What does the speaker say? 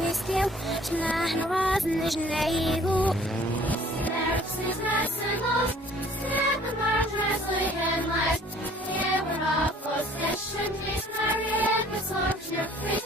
نسكيو شناحنا وازن جنايدو Is nice and lost, step and march, wrestling and life. Yeah, we're off, possession, is married, the song, your face.